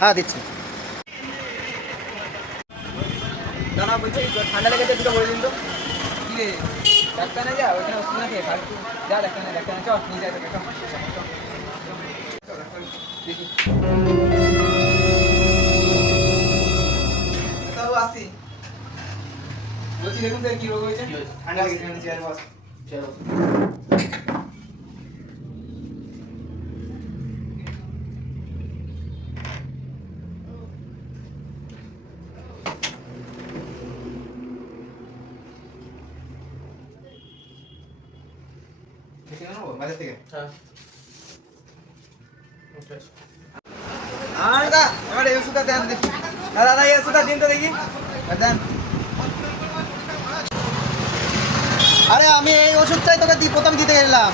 হ্যাঁ দিচ্ছি। দাদা বলছি ঠান্ডা লেগেছে দুটো বলে দিন তো। কি রে ডাক্তার না যা ওইখানে ওষুধ না খেয়ে ফালতু যা ডাক্তার না চল নিয়ে যাই তোকে দেখি তাও আসি বলছি দেখুন তো কি রোগ হয়েছে। ঠান্ডা লেগেছে চেয়ার বস চলো বাজার থেকে দাদা এবার এই ওষুধটা দেন দেখি। দাদা এই ওষুধটা দিন তো দেখি দেন। আরে আমি এই ওষুধটাই তোকে প্রথম দিতে গেলাম।